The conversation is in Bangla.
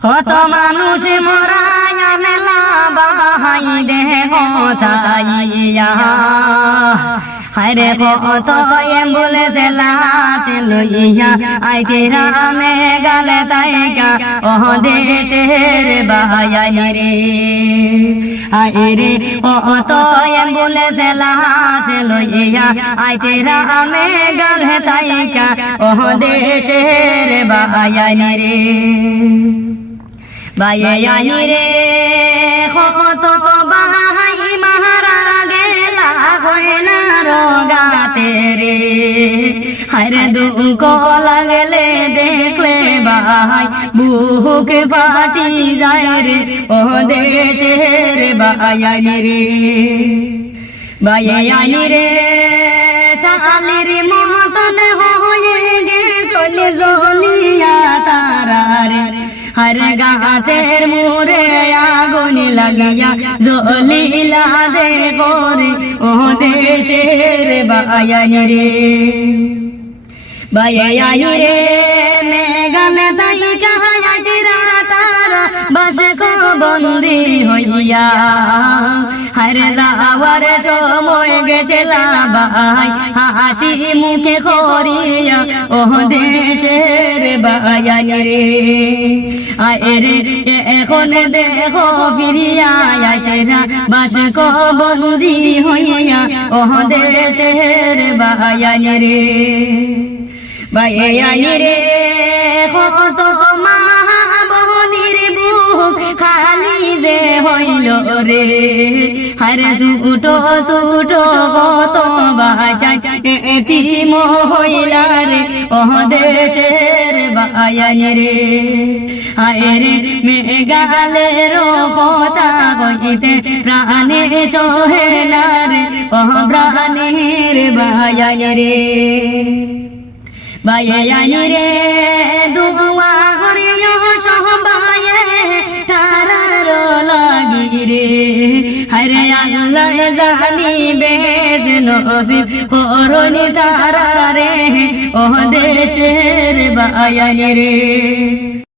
কত মানুষ মরায় মেলা বাহাই দেহ সাইয়া হায়রে কত অ্যাম্বুলেন্স লাশ লইয়া আইতে রামে গালে তাইকা ও দেশের বাহাই রে আইরে কত অ্যাম্বুলেন্স লাশ লইয়া আইতে রামে গালে তাইকা ও দেশের বাহাই রে বায়াই রে কত বাহাই মারা গেলা হইলা রোগাতে রে হায়রে দুঃখ লাগলে দেখলে বাহাই বুক ফাটি যায় রে ও দেশের বায়াই রে বায়াই রে সালির মতন হয়ে গেছে জলিয়া তারা রে হর গাতের মোরে আগুন লাগিয়া জলিলা দে গোরে ও দেশের বায়াই রে বায়াই রে মেঘানে তাই কাহায়াতে রাতারা বাসে কো বন্দি হইয়া হরে দাওয়ার সময় গেছে বাই হাসি মুখে করিয়া ও দেশের বায়াই রে আরে এখন দেখো ফিরিয়া আইতেরা বাস কো বন্দি হইয়া ও দেশের বায়াই রে বায়াই রে কত মা বহনির বুক খালি যে হইল রে হরে সুটো সুটো কত বাঁচাই এতিম হইলা রে ও দেশের বায়াই রে আরে মেঘালের কথা কইতে প্রাণে সোহে না রে ও প্রাণীর বায়াই রে বায়াই রে দুয়া করিও সবায়ে তারার লাগি রে হরে আল্লাহ জানিবে নসিব করনি তারা রে ও দেশের বায়াই রে।